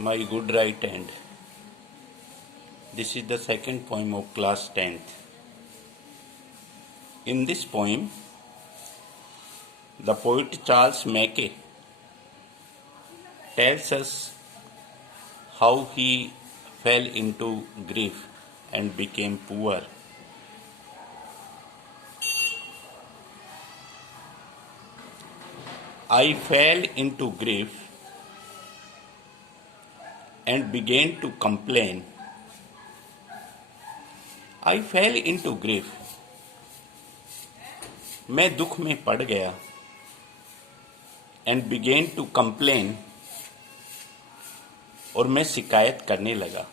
My good right hand. This is the second poem of class 10th. In this poem, the poet Charles Mackay tells us how he fell into grief and became poor. I fell into grief and began to complain. I fell into grief. मैं दुख में पड़ गया. And began to complain. और मैं शिकायत करने लगा.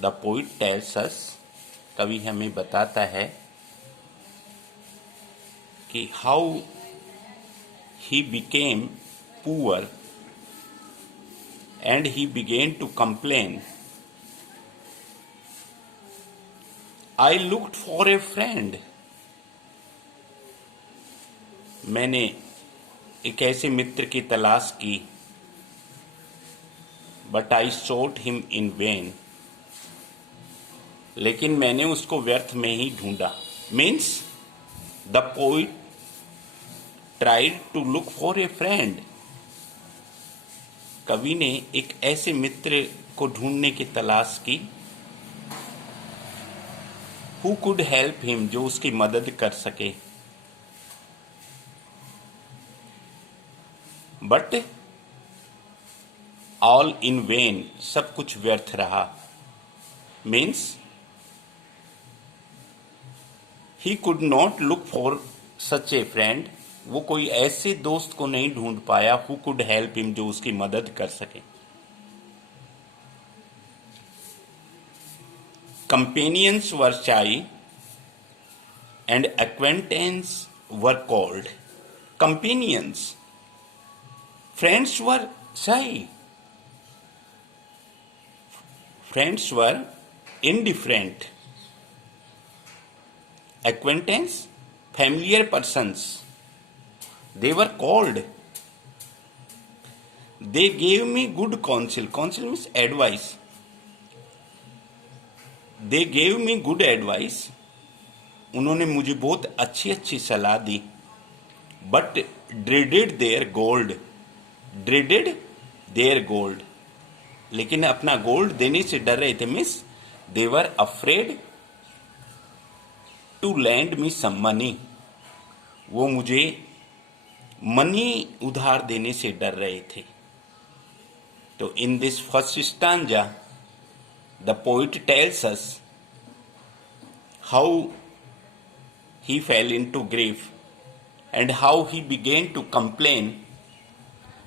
The poet tells us, कवि हमें बताता है कि how he became poor and he began to complain. I looked for a friend. मैंने एक ऐसे मित्र की तलाश की. But I sought him in vain. लेकिन मैंने उसको व्यर्थ में ही ढूंढा. Means the poet tried to look for a friend. कवि ने एक ऐसे मित्र को ढूंढने की तलाश की who could help him, जो उसकी मदद कर सके. But all in vain, सब कुछ व्यर्थ रहा. Means he could not look for such a friend. वो कोई ऐसे दोस्त को नहीं ढूंढ पाया who could help him, जो उसकी मदद कर सके. Companions were shy and acquaintance were cold. Companions, friends were shy. Friends were indifferent. Acquaintance, familiar persons, they were cold. They gave me good counsel. Counsel means advice. They gave me good advice. उन्होंने मुझे बहुत अच्छी अच्छी सलाह दी. But dreaded their gold. Dreaded their gold. लेकिन अपना gold देने से डर रहे थे. Miss they were afraid to lend me some money. वो मुझे मनी उधार देने से डर रहे थे. तो in this first stanza, the poet tells us how he fell into grief and how he began to complain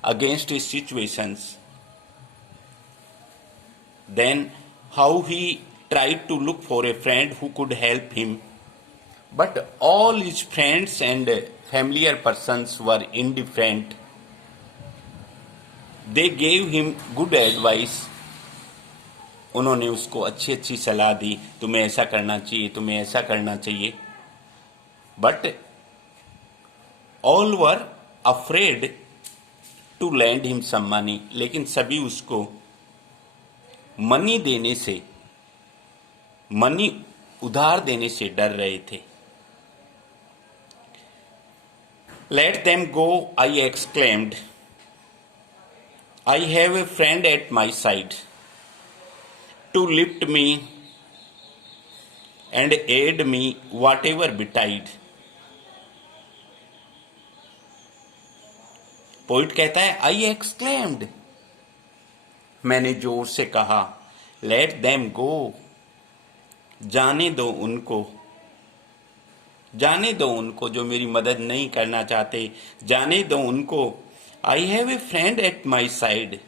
against his situations. Then how he tried to look for a friend who could help him. But all his friends and familiar persons were indifferent. They gave him good advice. उन्होंने उसको अच्छी अच्छी सलाह दी. तुम्हें ऐसा करना चाहिए, तुम्हें ऐसा करना चाहिए. But all were afraid to lend him some money. लेकिन सभी उसको मनी देने से, मनी उधार देने से डर रहे थे. Let them go, I exclaimed. I have a friend at my side to lift me and aid me whatever betide. Poet कहता है I exclaimed. मैंने जोर से कहा. Let them go. जाने दो उनको. जाने दो उनको जो मेरी मदद नहीं करना चाहते. जाने दो उनको. I have a friend at my side.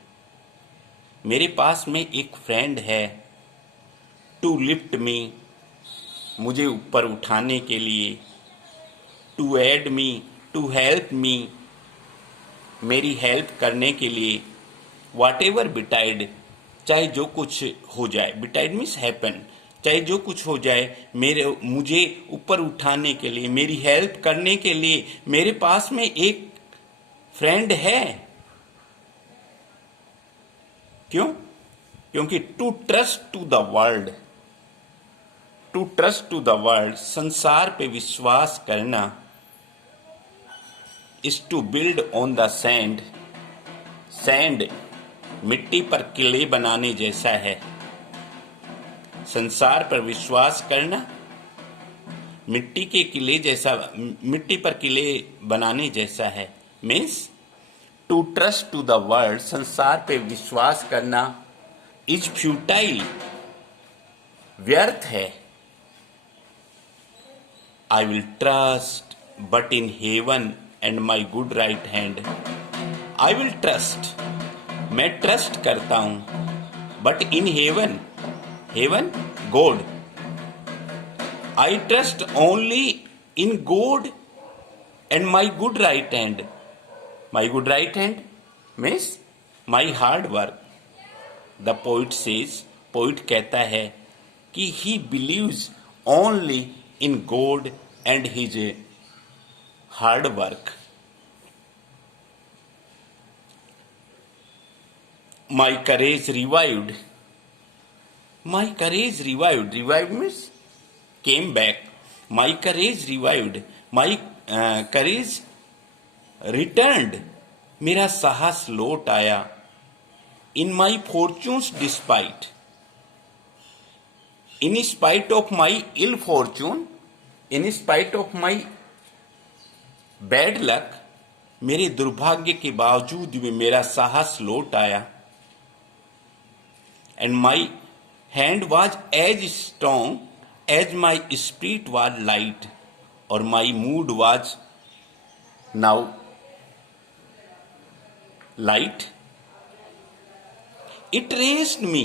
मेरे पास में एक फ्रेंड है. To lift me, मुझे ऊपर उठाने के लिए. To aid me, to help me, मेरी हेल्प करने के लिए. Whatever betide, चाहे जो कुछ हो जाए. Betide means happen. चाहे जो कुछ हो जाए, मुझे ऊपर उठाने के लिए, मेरी हेल्प करने के लिए मेरे पास में एक फ्रेंड है. क्यों? क्योंकि to trust to the world, to trust to the world, संसार पे विश्वास करना, is to build on the sand, sand मिट्टी पर किले बनाने जैसा है। संसार पर विश्वास करना मिट्टी के किले जैसा, मिट्टी पर किले बनाने जैसा है। Means to trust to the world, संसार पे विश्वास करना, इज फ्यूटाइल, व्यर्थ है। I will trust but in heaven and my good right hand. I will trust, मैं ट्रस्ट करता हूं, but in heaven, heaven God, I trust only in God and my good right hand. My good right hand means my hard work. The poet says, poet कहता है कि he believes only in God and his hard work. My courage revived. My courage revived. Revived means came back. My courage revived. My courage returned. मेरा साहस लौट आया. In my fortunes despite. In spite of my ill fortune, in spite of my bad luck, मेरे दुर्भाग्य के बावजूद भी मेरा साहस लौट आया. And my hand was as strong as my spirit was light, or my mood was now light. It raised me.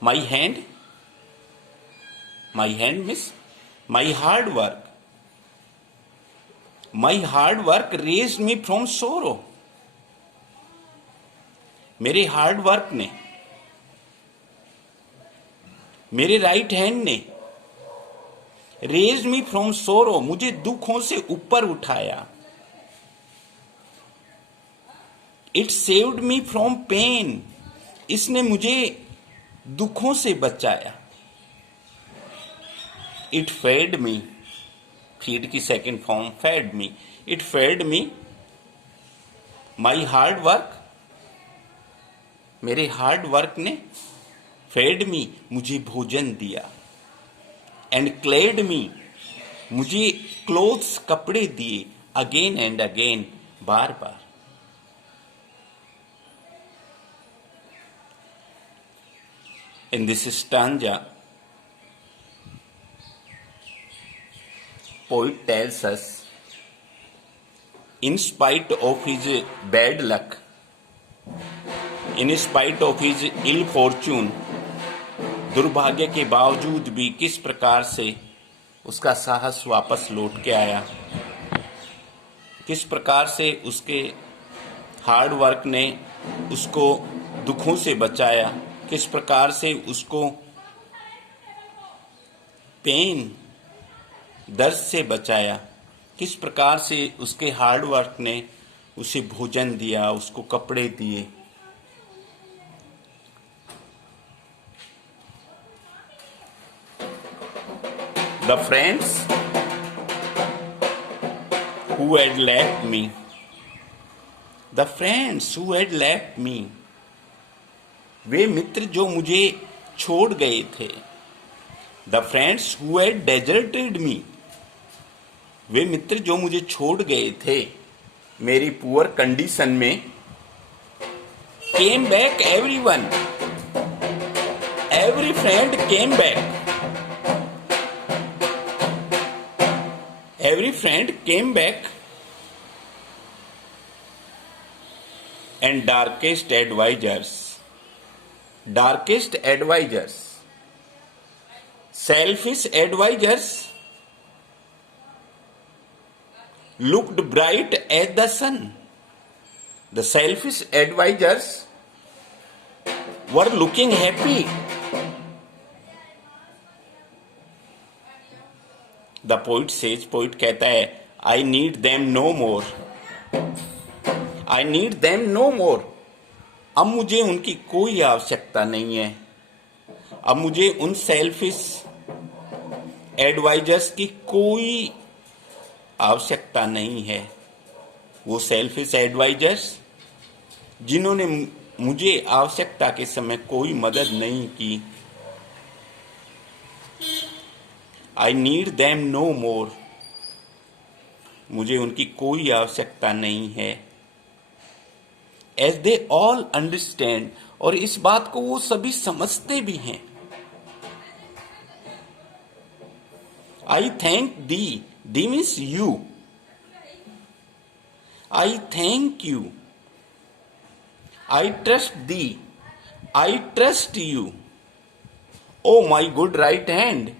My hand means my hard work. My hard work raised me from sorrow. मेरे hard work ने, मेरे right hand ने raise me from sorrow, मुझे दुखों से ऊपर उठाया. It saved me from pain, इसने मुझे दुखों से बचाया. इट फेड मी, फीड की second form fed me. It fed me, my hard work, मेरे हार्ड वर्क ने फेड मी, मुझे भोजन दिया. एंड क्लेड मी, मुझे क्लोथ्स, कपड़े दिए. Again and again, bar bar. In this stanza, poet tells us, in spite of his bad luck, in spite of his ill fortune, दुर्भाग्य के बावजूद भी किस प्रकार से उसका साहस वापस लौट के आया, किस प्रकार से उसके हार्ड वर्क ने उसको दुखों से बचाया, किस प्रकार से उसको पेन, दर्द से बचाया, किस प्रकार से उसके हार्ड वर्क ने उसे भोजन दिया, उसको कपड़े दिए. The friends who had left me, the friends who had left me, वे मित्र जो मुझे छोड़ गए थे. The friends who had deserted me, वे मित्र जो मुझे छोड़ गए थे मेरी पुअर कंडीशन में. Came back everyone, every friend came back. Every friend came back, and darkest advisors, selfish advisors looked bright as the sun. The selfish advisors were looking happy. The poet says, poet कहता है, I need them no more. I need them no more. अब मुझे उनकी कोई आवश्यकता नहीं है। अब मुझे उन सेल्फिश एडवाइजर्स की कोई आवश्यकता नहीं है। वो सेल्फिश एडवाइजर्स जिन्होंने मुझे आवश्यकता के समय कोई मदद नहीं की। आई नीड देम नो मोर। मुझे उनकी कोई आवश्यकता नहीं है। एज दे ऑल अंडरस्टैंड, और इस बात को वो सभी समझते भी हैं। I thank thee means you. I thank you. I trust thee. I trust you. O my good right hand.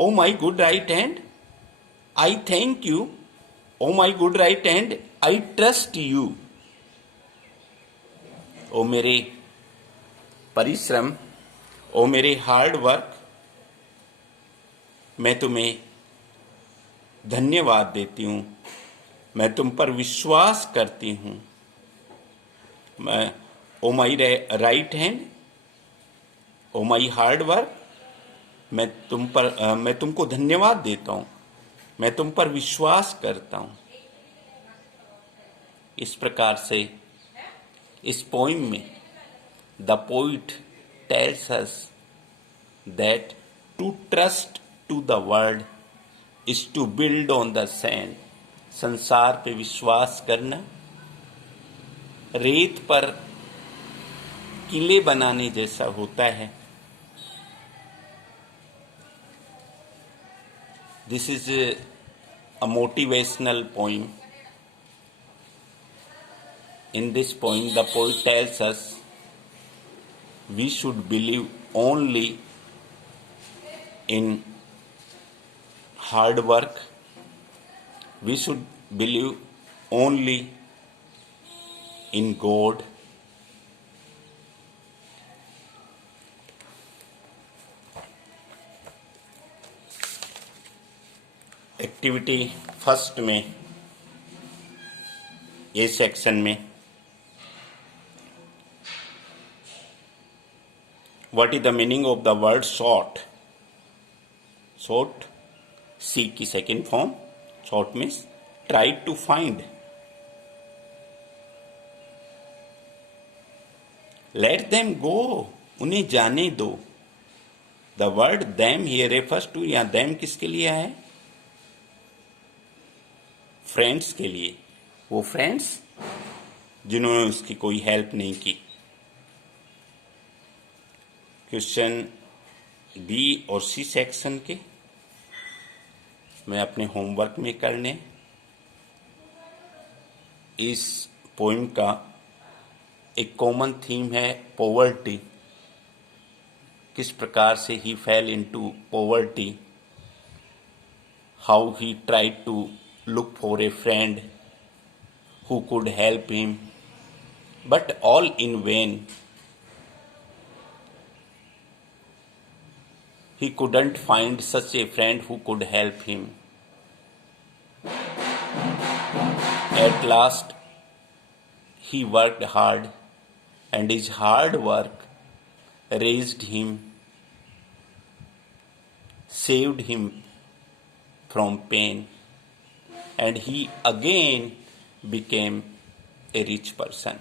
O my good right hand. I thank you. O my good right hand. I trust you. ओ मेरे परिश्रम, ओ मेरे hard work, मैं तुम्हें धन्यवाद देती हूँ। मैं तुम पर विश्वास करती हूँ। मैं O my right hand, O my hard work, मैं तुमको धन्यवाद देता हूँ। मैं तुम पर विश्वास करता हूँ। इस प्रकार से इस पोइम में the poet tells us that to trust to the world is to build on the sand. संसार पे विश्वास करना रेत पर किले बनाने जैसा होता है। This is a motivational poem. In this poem, the poet tells us we should believe only in hard work. We should believe only in God. Activity first में, ए सेक्शन में, what is the meaning of the word sought. Sought seek की second form, sought means try to find. Let them go, उन्हें जाने दो। The word them here refers to, या them किसके लिए है? फ्रेंड्स के लिए। वो फ्रेंड्स जिन्होंने उसकी कोई हेल्प नहीं की। क्वेश्चन बी और सी सेक्शन के मैं अपने होमवर्क में करने। इस पोइम का एक कॉमन थीम है पॉवर्टी। किस प्रकार से he fell into poverty, how he tried to look for a friend who could help him, but all in vain. He couldn't find such a friend who could help him. At last, he worked hard, and his hard work raised him, saved him from pain, and he again became a rich person.